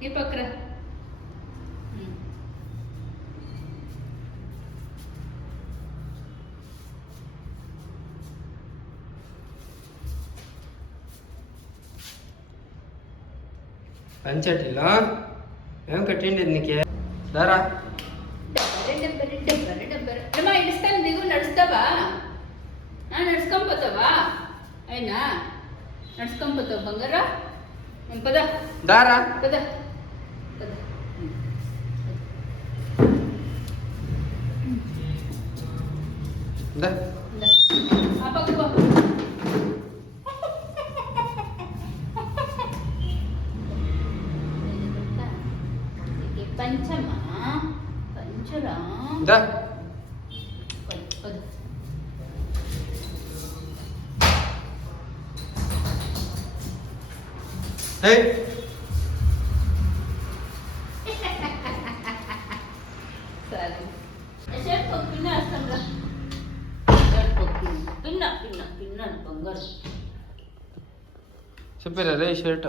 ದೀಪಕ್ರ పంచటిలో ఏం కట్టిండి నీకే దారా అమ్మా ఇడుస్తాను దిగు నడుస్తావా నడుచుకొని పోతావా అయినా నడుచుకొని పోతావు బంగారా పద దారా పద దా ఆ పక్క పో పంచమా పంచరా దా హే సరే ఎసేపు తినేస్తాం రా తిన్నాను బంగారు చెప్పారా రే షర్ట్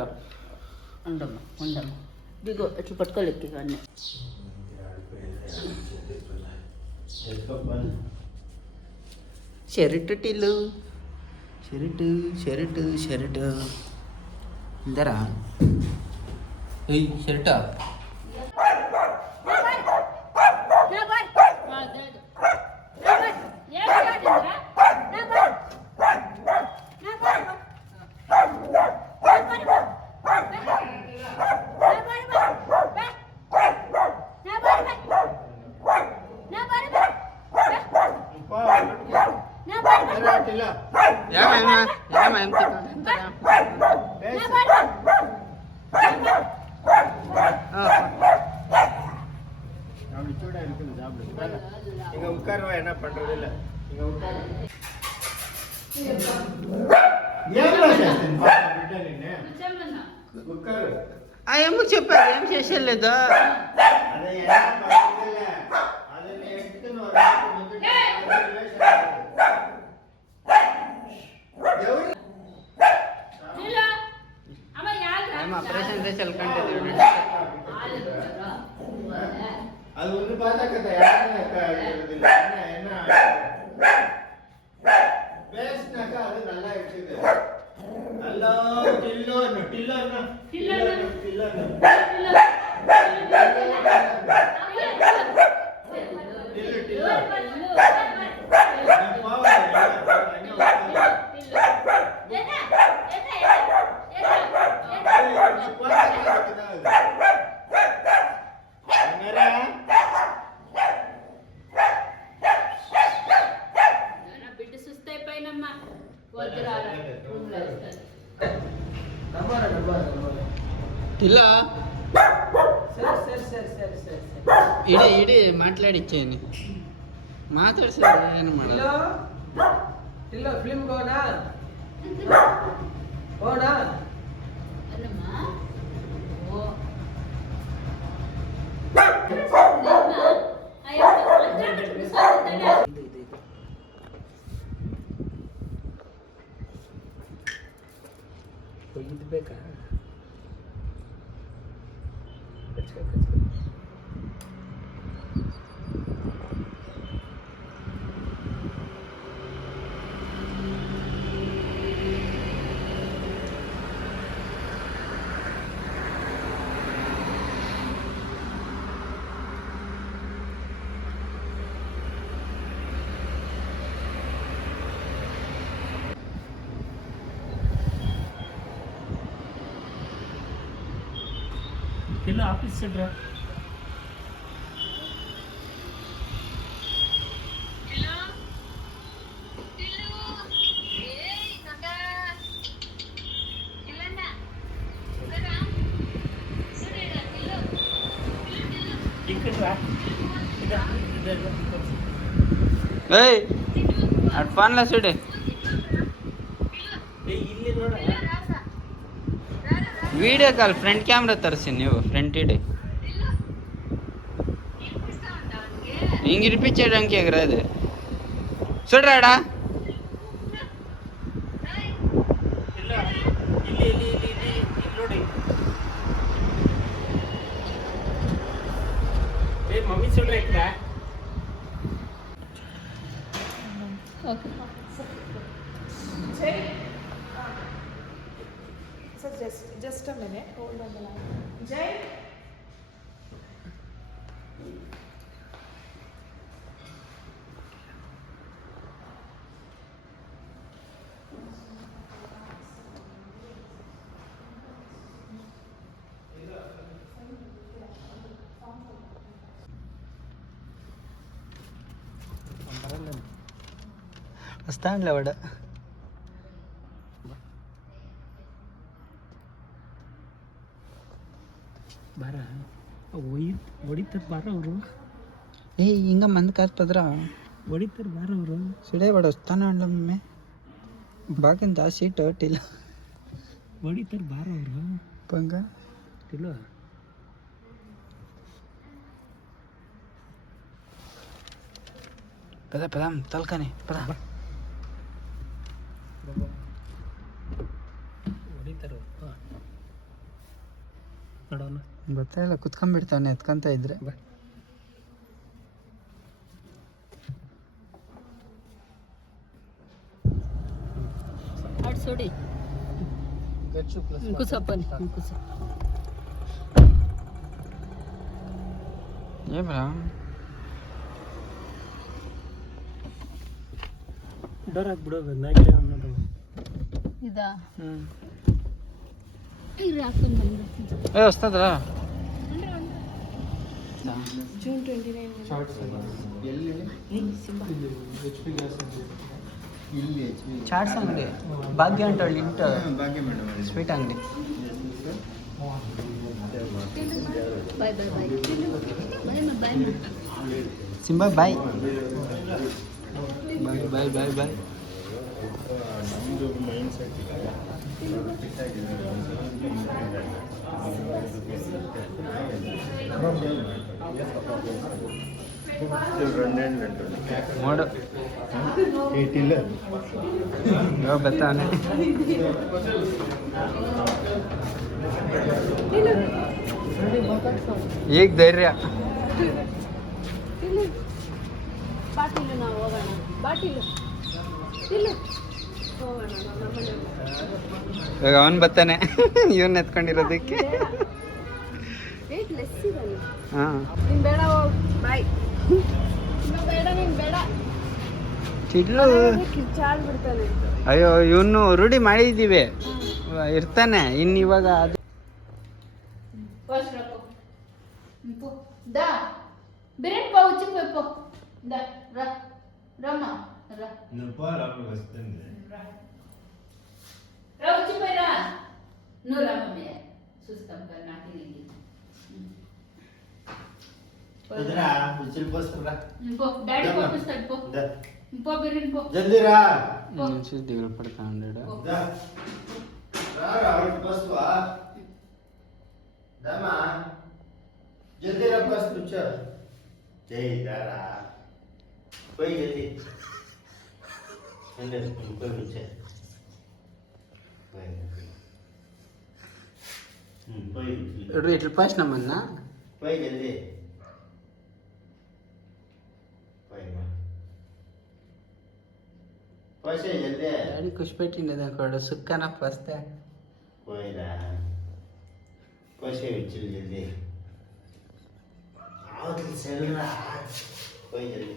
ఉండమ్మా దిగో ఎట్లా పట్టుకోలేక్కి కానీ షర్ట్ టిల్లు షర్ట్ ఇందరా ఏయ్ షర్టా இங்க உட்காருவா என்ன பண்றது இல்ல இங்க உட்காரு ఏమో చెప్పారు ఏం చేసేలేదా ஆபரேஷன் ரிசல்ட் கண்டது அது ஒண்ணு பார்த்தா கதை என்ன பேஸ்னாக்கா அது நல்லா இருக்குது நல்லா டில்லர் బిడ్డ సుస్తైపోయినమ్మా వద్దురా ఇలా ఇడి మాట్లాడిచ్చేయండి మాట్లాడు సార్ ಏನು ಮಾಡಲ್ಲ ಇಲ್ಲ ಫಿಲ್ಮ್ ಹೋಗೋಣ ಇದು ಬೇಕಾ ಇಲ್ಲ ಆಫೀಸ್ ಸೆಡ್ರಾ ಏಯ್ ಅಟ್ ಫಾನ್ಲ ಸುಡೆ ವಿಡಿಯೋ ಕಾಲ್ ಫ್ರಂಟ್ ಕ್ಯಾಮ್ರಾ ತರಿಸಿ ನೀವು ಫ್ರಂಟ್ ಇಡಿ ಹಿಂಗೆ ಇರ್ಪಿಚ್ಚಂಗೆ ಆಗಿರೋದು ಸುಡ್ರಾಡಾ వస్తానులే వాడు ಬಾರ ಹೊಡಿತಾರೆ ಬಾರ ಅವರು ಏಯ್ ಹಿಂಗ ಮಂದಿ ಕಾಸ್ಪದ್ರ ಹೊಡಿತಾರೆ ಬಾರ ಅವರು ಸಿಡೇ ವಾడు వస్తాను అండ్లమ్మే బాకింత సీట్ ಇಲ್ಲ ಹೊಡಿತಾರೆ ಬಾರ ಅವರು పంగ ಇಲ್ಲ పద పదం తలకని పద ಹೊಡಿತಾರೆ ನೋಡೋಣ ಗೊತ್ತಾಗಿಲ್ಲ ಕುತ್ಕೊಂಡ್ಬಿಡ್ತಾವನೆ ಎತ್ಕೊಂತ ಇದ್ರೆ ಬಾ ಅಡ್ಸೋಡಿ ಕೂಸಪ್ಪನಿ ಕೂಸ ఏ బ్రా ಡೋರ್ ಹಾಕ್ಬಿಡೋದು ನಾಯ್ಕೆ ಅನ್ನೋದು ಇದಾ ಇರ್ರಿ ಹಾಕೊಂಡು ಬಂದು ఏ వస్తుందా ಜೂನ್ 29 ಚಾಟ್ಸ್ ಅಂಗಡಿ ಭಾಗ್ಯ ಅಂತ ಹೇಳಿ ಇಂಟ ಸ್ವೀಟ್ ಅಂಗಡಿ ಬಾಯ್ ಬಾಯ್ ಬಾಯ್ ಬಾಯ್ ಬಾಯ್ ಸಿಂಬಾ ಬಾಯ್ ಬಾಯ್ ಬಾಯ್ ಬಾಯ್ ಬಾಯ್ ನೋಡು ಯಾವ ಬರ್ತಾನೆ ಈಗ ಧೈರ್ಯ ಬಾಟಿಲು ನಾವು ಹೋಗೋಣ ಬಾಟಿಲು ಇಲ್ಲ ಹೋಗೋಣ ನಮ್ಮನೆ ಇವಾಗ ಅವನು ಬರ್ತಾನೆ ಇವನ್ ಎತ್ಕೊಂಡಿರೋದಕ್ಕೆ ವೇಟ್ ಲೆಸ್ ಇದಲ್ಲ ಹಾಂ ನೀನು ಬೇಡ ಹೋಗ್ ಬಾಯ್ ಇನ್ನು ಬೇಡ ನೀನು ಬೇಡ ಚಿಡ್ಲು ಕಿಚ್ಚಾಡ್ಬಿಡ್ತಾನೆ ಅಯ್ಯೋ ಇವನು ರೂಢಿ ಮಾಡಿದ್ದೀವಿ ಇರ್ತಾನೆ ಇನ್ನು ಇವಾಗ ಅದು ಫಸ್ಟ್ ರಪ್ಪ ದಾ ಬಿರಿಯಾನಿ ಪಾವು ಚಿಕ್ಕ ಪೋ ದ ರ ರಮ್ಮ ರ ರ ಉಚ್ಚಿ ಪೈರಾ ನೂರ ಮಮ್ಮಿ ಸುಸ್ತಂ ಕರ್ನಾಟಕ ನಿಂಗೆ ಪೋ ಡ್ಯಾಡಿ ಪೋಪಿಸ್ತಾನೆ ಪೋ ಪೋ ಬಿರಿಯಾನಿ ಪೋ ಜಲ್ದಿ ರಾ ದಿಗಳು ಪಡ್ಕೊಂಡು ದಮ ಜಲ್ದಿ ರಾ ಬಸ್ ಕುಚ ಜೈ ದಾರಾ कोई जल्दी अंदर कोई कुछ कोई ఇట్లా ఫస్ట్ నమ్మన్నా कोई जल्दी कोई ना पैसे जल्दी డాడీ ఖుషి పెట్టిండే దానికి సుక్కనప్ప వస్తే कोई ना पैसे चल जल्दी आओ चल रहा कोई जल्दी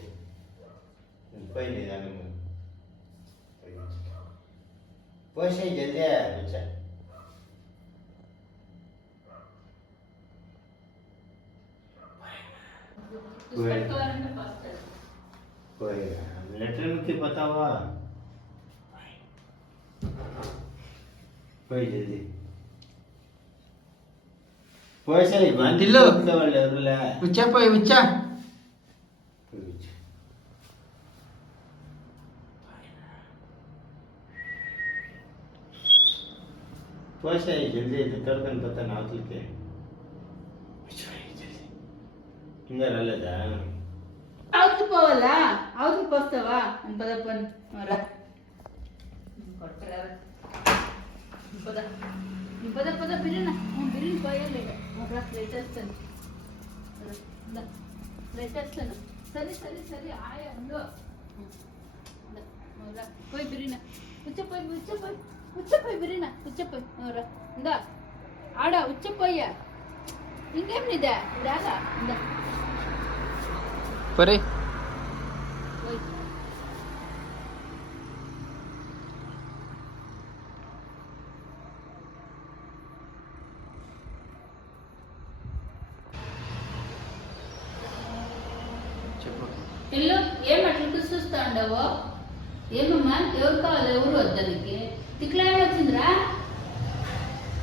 कोई नहीं जाने में पैसे जल्दी बच्चा कोई लेटर में क्या पता हुआ कोई जल्दी पैसे ही बांध दिलो वाले रुला उच्चा पोई उच्चा पैसे ही जल्दी तड़कन पता ना होती के इंदर अलग है ಅವತ್ತು ಪೋವಲ್ಲ ಅವತ್ತು ಪೋಸ್ತವ ಪದಪ್ಪನ್ ಮರ ಕೊಡ್ತಾರ ಪದ ಪದ ಪದ ಬಿರಿನ ಬಿರಿನ ಪೋಯಲ್ಲ ಮರ ಲೇಟೆಸ್ಟ್ ಲೇಟೆಸ್ಟ್ ಸರಿ ಸರಿ ಸರಿ ಆಯ ಒಂದು ಮರ ಪೋಯ್ ಬಿರಿನ ಉಚ್ಚ ಪೋಯ್ ಬಿರಿನ ಉಚ್ಚ ಪೋಯ್ ಮರ ಇಂದ ಆಡ ಉಚ್ಚ ಪೋಯ್ಯ ಹಿಂಗೇನಿದೆ ಇದಾಗ ಇಂದ ಪರೇ ఇల్లు ఏం అట్లా చూస్తా ఉండవు ఏమమ్మా ఎవరు కావాలి ఎవరు వద్దనికి తిక్లాయం వచ్చిందిరా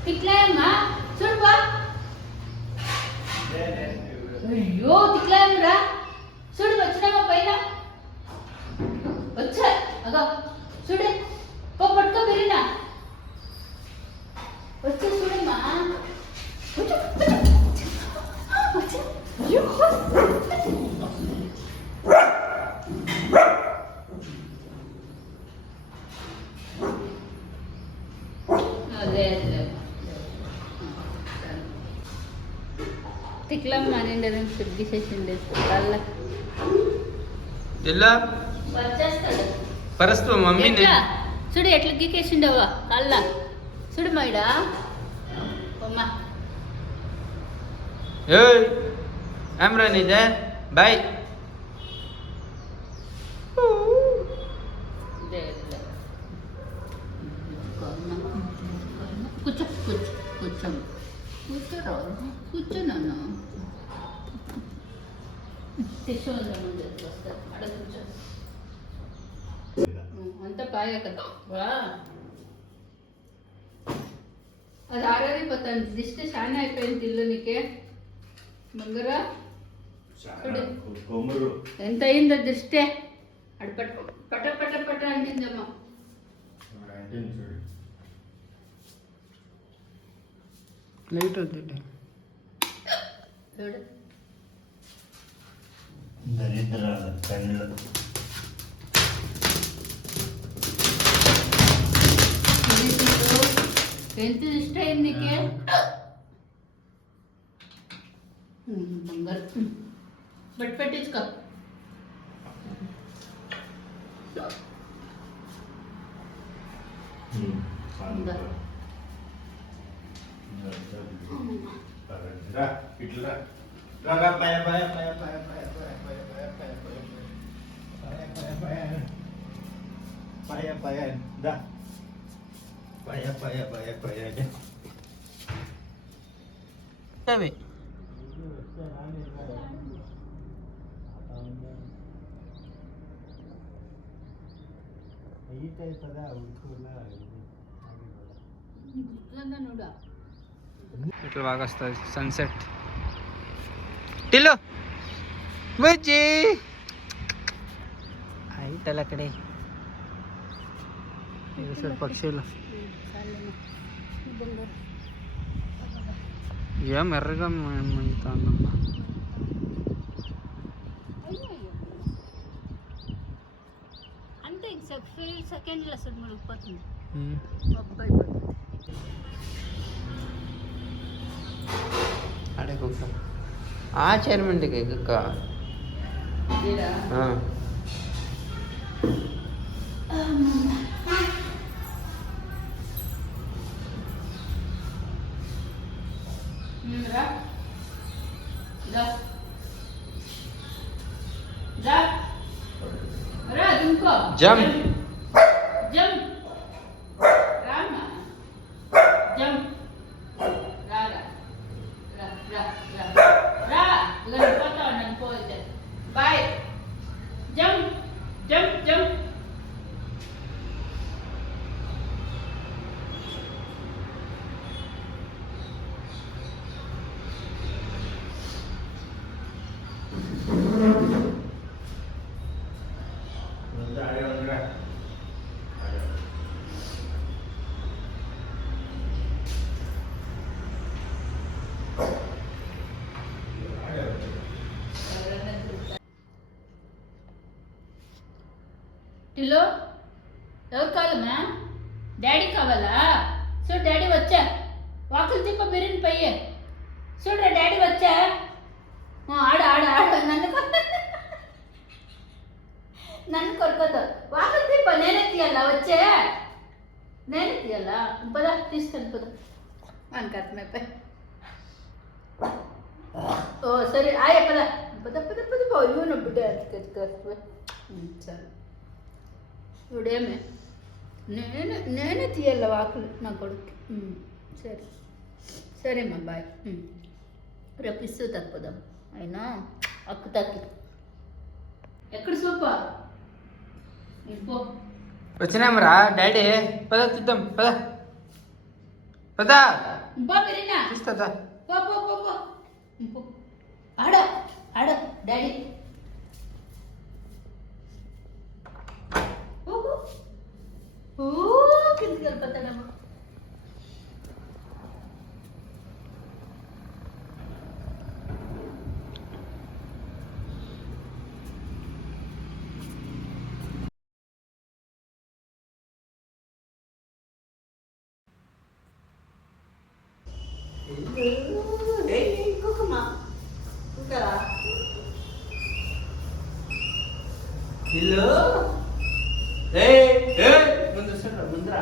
తిక్లాయమ్మా చూడుబా అయ్యో తిక్లాయం రా చూడు వచ్చినామా పైన వచ్చా అగా చూడే పట్టుకో పెరినా వచ్చే చూడమ్మా అదే తిక్లమ్మ నిండేది తిరిగిసేసిండే కళ్ళ ఎలా వచ్చేస్తాడు పరస్తు మమ్మీని ఎట్లా చూడు ఎట్లా గీకేసిండవా కళ్ళ చూడు మైడా అమ్మా ఏయ్ ఆమ్రా నిజే బాయ్ కూర్చో కూర్చో కూర్చో కూర్చోరా కూర్చో నాన్న తెచ్చు వస్తా అక్కడ కూర్చో అంతా పాయ కదా వా అది ఆరారిపోతాను దిష్టి చాలా అయిపోయింది ఇల్లు నీకే ముందర కొమ్మురు ఎంత అయిందో దిష్టే అడు పట్ట పట్ట పట్ట అంటుందమ్మా లైట్ వద్దు చూడు దరిద్ర కళ్ళు ఎంత దిష్టి అయింది నీకే బంగారు బట్ పెట్టించుకో ఇట్లా రా పయ పయ పయ పయ పయ పయ పయ దా పయ పయ పయ పయ అవి ఇట్లా బాగా వస్తుంది సన్సెట్ టిల్లు బుజ్జి హైట్ అక్కడే సార్ పక్షులు ఏం ఎర్రగా మండుతుందమ్మా అంతే సెకండ్లో అసలు ముడిగిపోతుంది అడే కుక్క ఆ చైర్మన్కి కుక్క రా రా రా రా దుంకో జంప్ జంప్ రామా జంప్ రా రా రా రా రా రా ఇలా పోతా ఉన్నాను పోతే బాయ్ జంప్ జంప్ జంప్ టిలో ఎవరు కావాలమ్మా డాడీ కావాలా చూడు డాడీ వచ్చా వాకులు తిప్ప బిర్యానీ పయ్యే చూడరా డాడీ వచ్చా ఆడ ఆడ ఆడ నన్ను కొరకొద్దు వాకులు తిప్ప నేనే తీయాలా వచ్చే నేనే తీయాలా పదా తీసుకొని పద మనకు అర్థమైపోయి ఓ సరే ఆయ పద పద పద పద పోయి నా బిడ్డ సరే ఇప్పుడేమే నేనే తీయాల వాకులు నా కొడుకు సరే సరేమ్మా బాయ్ రేపు ఇస్తూ తక్కుదాం అయినా అక్కు తక్కి ఎక్కడ సూప పో వచ్చినామరా డాడీ పద చూద్దాం పద పద పో బిరినా చూస్తా పో పో పో పో పో. ఆడ ఆడ డాడీ ఓ కిందకి వెళ్ళిపోతాడమ్మా. ఇల్లు ముందు చూడరా ముందరా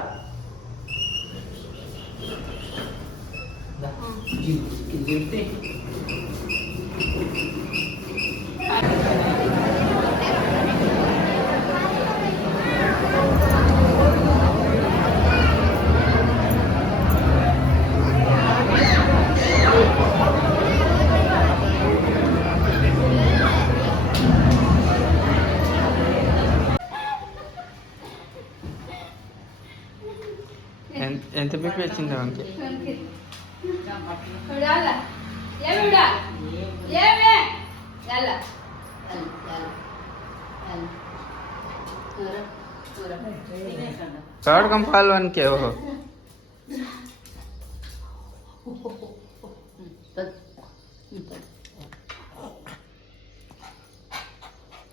ఎంత పెట్టి వచ్చింది అంకి Udala. Leve uda. Leve. Yalla. కాడకం పాలు వన్కే ఓహో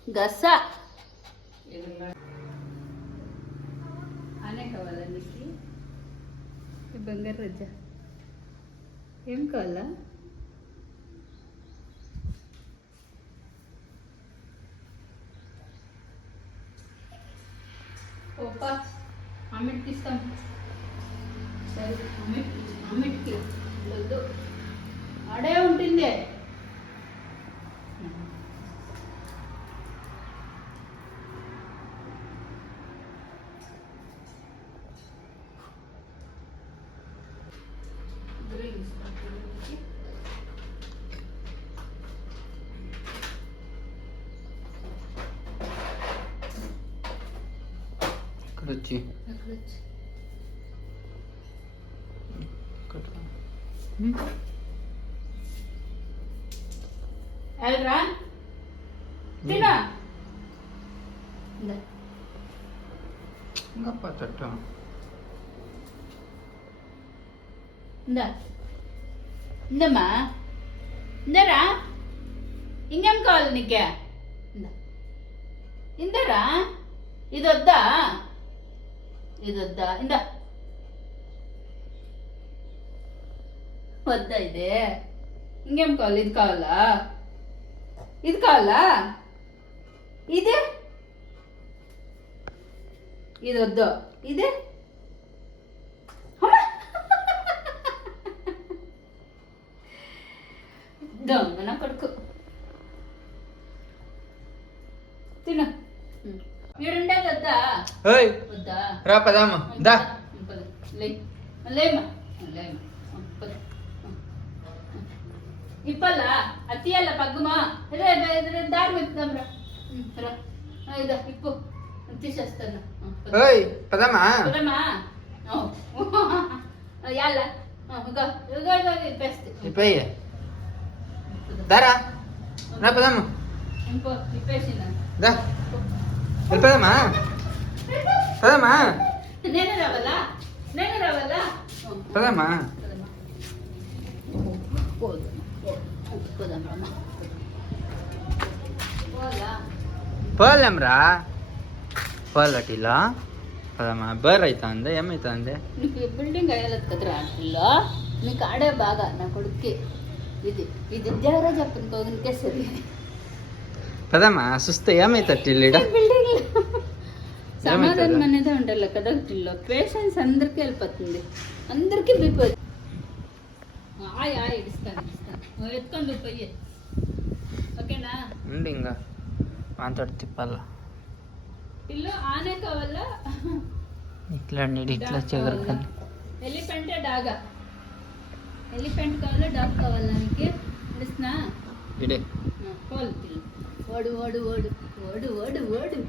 గస ఆనే కావాలా నీకు ఈ బంగారు రజ్జ ఏం కావాలా ఓపా అమ్మిటికి ఇస్తాం సరే అమ్మిటికి వద్దు ఆడే ఉంటుంది ఇక్కడ వచ్చి ఎల్రా తినా గప్ప చట్టం ఇందా ఇందమ్మా ఇందరా ఇంకేం కావాలి నీకే ఇందా ఇందరా ఇది వద్దా ఇందా వద్దా ఇదే ఇంకేం కావాలి ఇది కావాలా ఇదే ఇది వద్దు ఇదే దొంగన కొడుకు తిను వీడుండే వద్దా ఓయ్ వద్దా రా పదామా దా లేమ్మా ఇప్పల్లా అత్తియల్ల పగ్గుమా దారి మెత్తుదాం రా ఇదా ఇప్పు తీసేస్తాను ఓయ్ పదామా కుదమ్మా యాళ్ళ ఇప్పేస్తే ఇప్పయ్య దారా రా పదామా ఇంకో ఇప్పేసిన దా వెళ్ళిపోదామా పదామా నేను రావాలా పదామా పోలేంరా పోలటిలా పదమ్మా బర్ అవుతుంది ఏమవుతుంది నీకు బిల్డింగ్ అయ్యాలి కదరా అట్లా నీకు ఆడే బాగా నా కొడుక్కి ఇది దేవరా చెప్పిన కోగనికే సరి పదమ్మా చూస్తే ఏమవుతుంది ఇల్లుడ బిల్డింగ్ సమాధానం అనేది ఉండాలి కదా టిల్లో పేషెన్స్ అందరికీ వెళ్ళిపోతుంది అందరికీ బిపోయి ఇస్తాను ఎత్తుకొని బిపోయి ఓకేనా ఉండి ఇంకా మాతో తిప్పాల ఇల్లు ఆనే కావాలా ఇట్లా నీడు ఇట్లా చెగరకని ఎలిఫెంట్ డాగా ఎలిఫెంట్ కావాలా డాగ్ కావాలా నీకు ఇస్తున్నా ఇడే కోల్ పిల్లు ఓడు ఓడు ఓడు ఓడు ఓడు ఓడు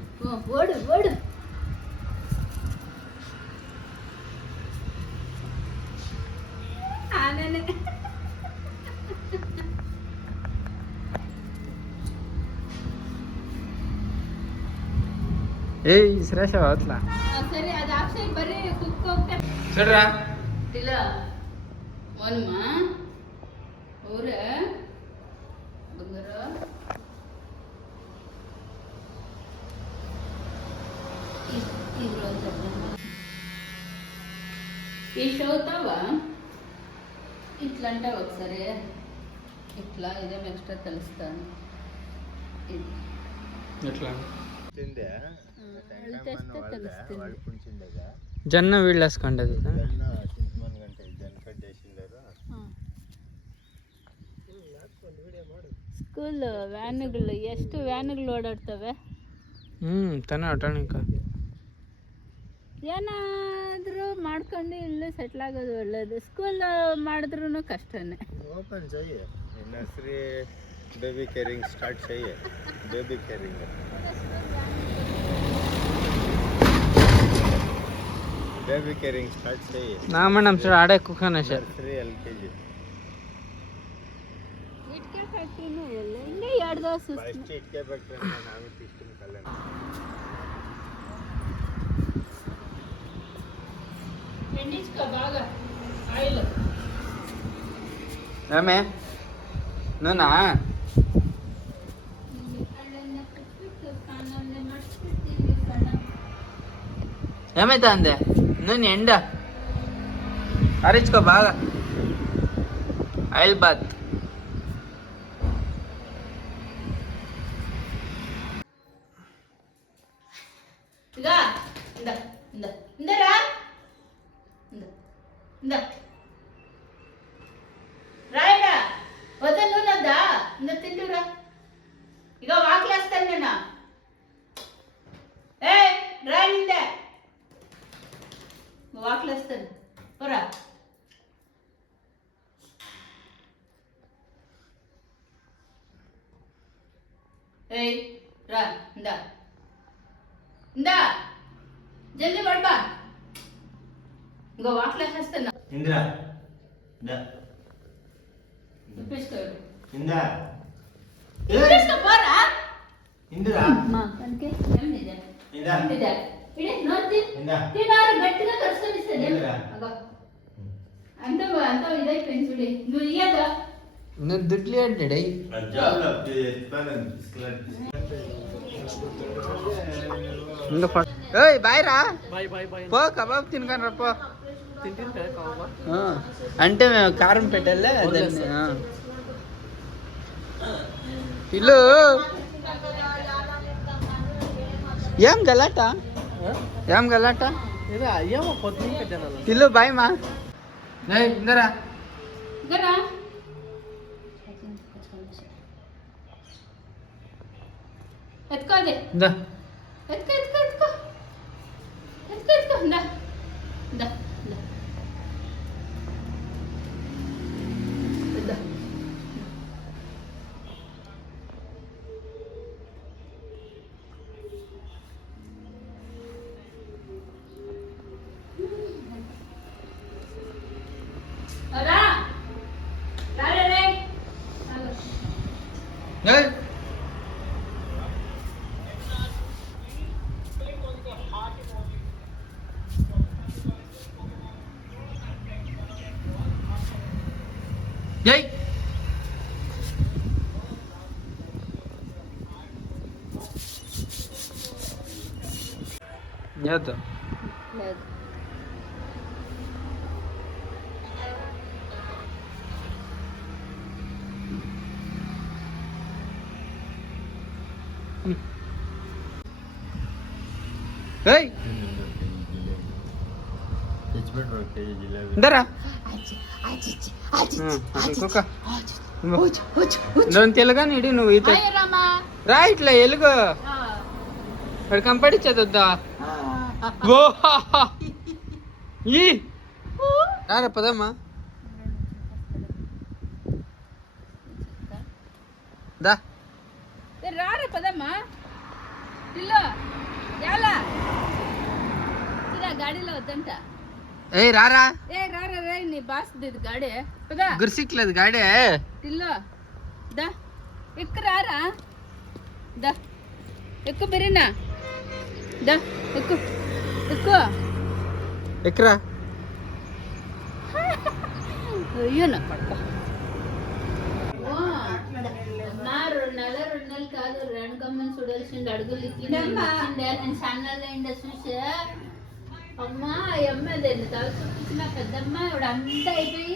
ఓడు ఓడు ನಾನೇ ಏಯ್ ಶ್ರೇಷ ಅವತ್ಲ ಸರಿ ಅದು ಆಕ್ಷೆ ಬರೀ ಕುಕ್ ಹೋಗ್ತಾ చూడరా ಇಲ್ಲ ಮನ್ಮ ಅವ್ರ ಬಂಗಾರ ఇష్ అవుతావా ఇట్లా అంటావు ఒకసారి ఇట్లా ఇదేం ఎక్స్ట్రా తెలుస్తాను ఇది ఎట్లా ತಿಂದೆ ಅಳ್ತೆಷ್ಟೇ తెలుస్తుంది జొన్న వీళ్ళు వేసుకుంటది చింతమన్ ಗಂಟೆ ಜನಕಡ್ಡೆ వేసిండారు ಸ್ಕೂಲ್ ವ್ಯಾನ್ಗಳು ಎಷ್ಟು ವ್ಯಾನ್ಗಳು ಓಡಾಡ್ತವೆ ತಾನೇ ಆಟೋಣಿಕ ಏನಾದರೂ ಮಾಡ್ಕೊಂಡು ಇಲ್ಲೇ ಸೆಟ್ಲ್ ಆಗೋದು ಒಳ್ಳೇದು ಸ್ಕೂಲ್ ಮಾಡಿದ್ರೂ ಕಷ್ಟನೇ ಓಪನ್ चाहिए नर्सरी बेबी केयरिंग स्टार्ट चाहिए baby caring baby caring start चाहिए ನಾ ಮೇಡಮ್ ಸರ್ ಆಡೇ ಕುಕ್ಕನ ಸರ್ नर्सरी एलकेजी ಇಟ್ಕೆ ಫ್ಯಾಕ್ಟ್ರಿನೂ ಇಲ್ಲ ಹಿಂಗೆ 2 ದಿವಸ ಫಸ್ಟ್ ಇಟ್ಕೆ ಫ್ಯಾಕ್ಟರಿ ನಾವು ಟಿಸ್ಟಿನ್ ಕಲ್ಯಾಣ ఎండించుకో బాగా ఆయిల్ రమే నూనా ఏమైతే అందే నూనె ఎండ అరించుకో బాగా ఆయిల్ బాత్ ఇదా ఇందా ఇందా ఇందరా ఇందా రాయడా వద్ద నూనెద్దా ఇంద తింటురా ఇక వాకిలేస్తాను నేను ఏ రా నిందే వాకిలేస్తాను పోరా ఏయ్ రా ఇందా ఇందా జల్దీ పడబా ఇంకో వాకిలేసేస్తాను ఇందిరా ఇందా చూపిస్తాడు ఇందా పోరా ఇందిరా అమ్మా మనకి ఏమిది ఇందా ఇదే ఇడే నోటి ఇందా తినారు గట్టిగా కరుస్తానిస్తాను ఏందిరా? అబ్బా అంత ఇదైపోయింది చూడి నువ్వు ఇయ్యదా నువ్వు దుడ్లు అడ్డాడై ఇంకా ఏయ్ బాయ్ రా బాయ్ బాయ్ బాయ్ పో కబాబ్ తినకాని రా పో తింటాను కదా కావా అంటే మేము కారం పెట్టాలే దాన్ని ఇల్లు ఏం గలాట ఏం గలాట ఇది అయ్యేమో పొద్దున్న జనాలు ఇల్లు బాయ్ మా ఇందరా గనా ఎత్తుకో అది ఇందా ఎత్తుకో ఎత్తుకో ఎత్తుకో ఎత్తుకో ఎత్తుకో ఇందా ఇందా ఇందా ఇందా రా రా రే రే ఏయ్ ఏయ్ లేదు లేదు ఏయ్ తెచ్చిపెట్టరు కేజీ జిలేబీ ఇందరా నువ్వు తెలుగా నీడి నువ్వు ఈత హాయ్ రామా రా ఇట్లా ఎలుగు ఇక్కడ కంపడిచ్చేద్దా ఓ ఈ రారా పదమ్మా దా రారా పదమ్మా ఇల్లు ఎలా ಗಾಡಿలో వద్దంట ఏయ్ రారా ఏ రా రా రా నీ బాస్ దిది గాడి పదా గుర్సిక్లేదు గాడే టిల్లు దా ఎక్కు రారా దా ఎక్కు బిరినా దా ఎక్కు ఎక్కు ఎక్కరా అయ్యో నా పడక అమ్మా 2 నెలలు కాదు రేణుకమ్మని చూడాల్సింది అడుగులు ఇచ్చిండే నేను సన్నలు అయిందా చూసా అమ్మా అమ్మది తల చూపించిన పెద్దమ్మ ఇప్పుడు అంతా అయిపోయి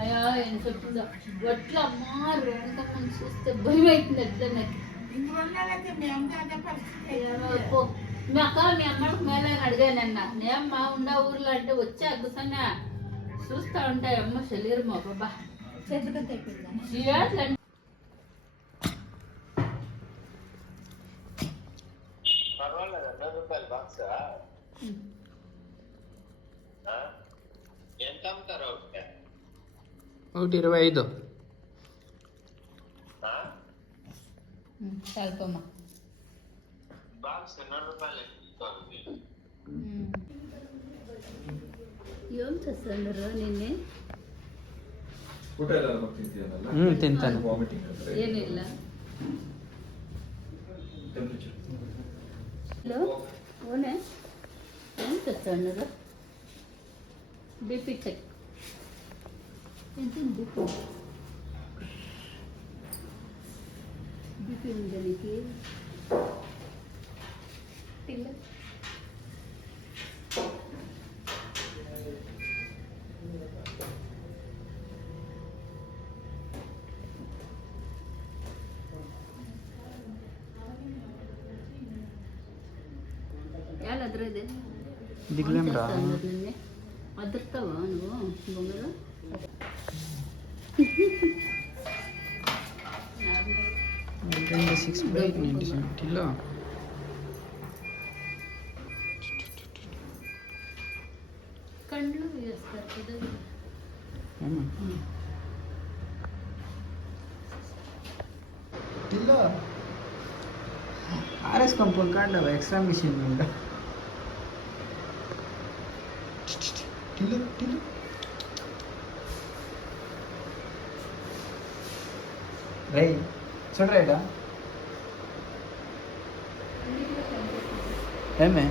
అయ్యా ఏం చెప్తుందో ఒట్లా అమ్మా రేణుకమ్మని చూస్తే భయం అవుతుంది ఎట్లా నాకు మీ అక్క మీ అమ్మకి మేలే అడిగానన్న నేమ్మా ఉండా ఊర్లో అంటే వచ్చి అగ్గుసన్నా చూస్తా ఉంటాయి అమ్మ శరీరం బాబా చేతులు పర్వాలేదు 2 రూపాయలు బాక్స్ ఎంత అమ్ముతారు ఒకటి? 1.25 చాలుకోమ్మ బాక్స్ 2 రూపాయలు తీసుకోండి. ఏం చేస్తున్నారు నిన్నే తింటాను ಏನಿಲ್ಲ ಹಲೋ ಓನೆ ಏನು తెచ్చాడు బీపీ చెక్ ఎంత బీపీ బీపీ ఉందా నీకు తిల్ల ಯಾರಾದ್ರೆ దిగులేంరా ನಿನ್ನೆ ಅದರ್ತಾವ ನೀವು ಬೊಂಗರ 26 బై 97 లో కండ్లు వేస్తారు కదా టిల్లో RS compound card extra machine ఉందా టిల్లు టిల్లు రై చూడరేటా ఏమే